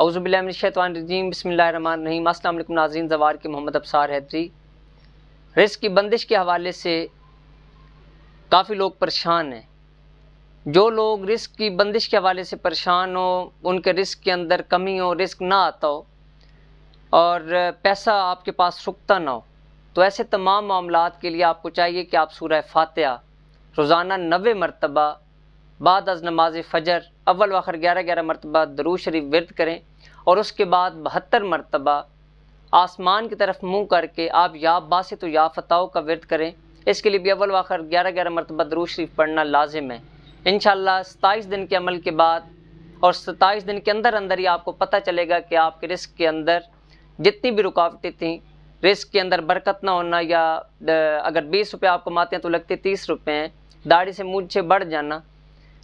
اعوذ باللہ من الشیطان الرجیم، بسم اللہ الرحمن الرحیم۔ السلام علیکم ناظرین، زوار کے محمد ابصار حیدری۔ رزق کی بندش کے حوالے سے کافی لوگ پریشان ہیں۔ جو لوگ رزق کی بندش کے حوالے سے پریشان ہو، ان کے رزق کے اندر کمی ہو، رزق نہ آتا ہو اور پیسہ آپ کے پاس رکتا نہ ہو، تو ایسے تمام معاملات کے لیے آپ کو چاہیے کہ آپ سورہ فاتحہ روزانہ 90 مرتبہ بعد از نماز فجر اول و آخر 11 مرتبہ درود شریف ورد کریں، اور اس کے بعد 72 مرتبہ آسمان کی طرف منہ کر کے آپ یا باسط و یا فتح کا ورد کریں۔ اس کے لیے بھی اول و آخر 11 مرتبہ درود شریف پڑھنا لازم ہے۔ انشاءاللہ 27 دن کے عمل کے بعد اور 27 دن کے اندر ہی آپ کو پتہ چلے گا کہ آپ کے رزق کے اندر جتنی بھی رکاوٹیں تھیں، رزق کے اندر برکت نہ ہونا، یا اگر 20 روپے آپ کماتے ہیں تو لگتے 30 روپے ہیں، داڑھی سے مونچھیں بڑھ جانا،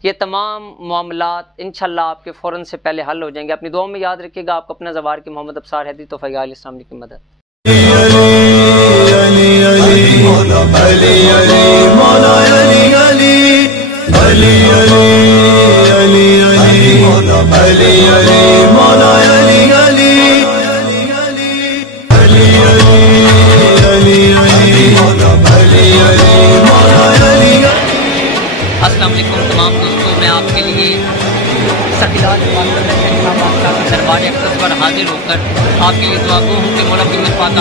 یہ تمام معاملات انشاءاللہ آپ کے فوراً سے پہلے حل ہو جائیں گے۔ اپنی دعاؤں میں یاد رکھیے گا۔ آپ کو اپنا زوار کے محمد ابصار حیدری توفیق علیہ السلام علیکم مدد۔ السلام علیکم تمام دوستوں، میں آپ کے لیے سخیلات دربار اقدس پر حاضر ہو کر آپ کے لیے دعا گو ہوں کہ مولا کی پاک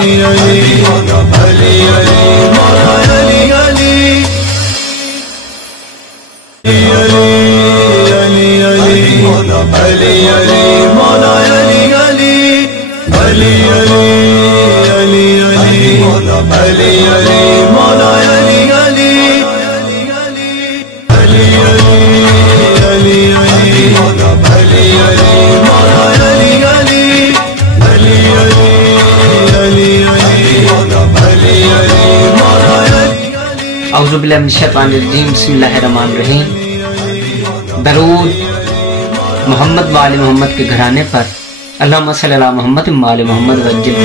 اعوذ باللہ من الشیطان الرجیم، بسم اللہ الرحمن الرحیم۔ درود محمد و آل محمد کے گھرانے پر، اللہم صلی علی محمد و آل محمد وجل۔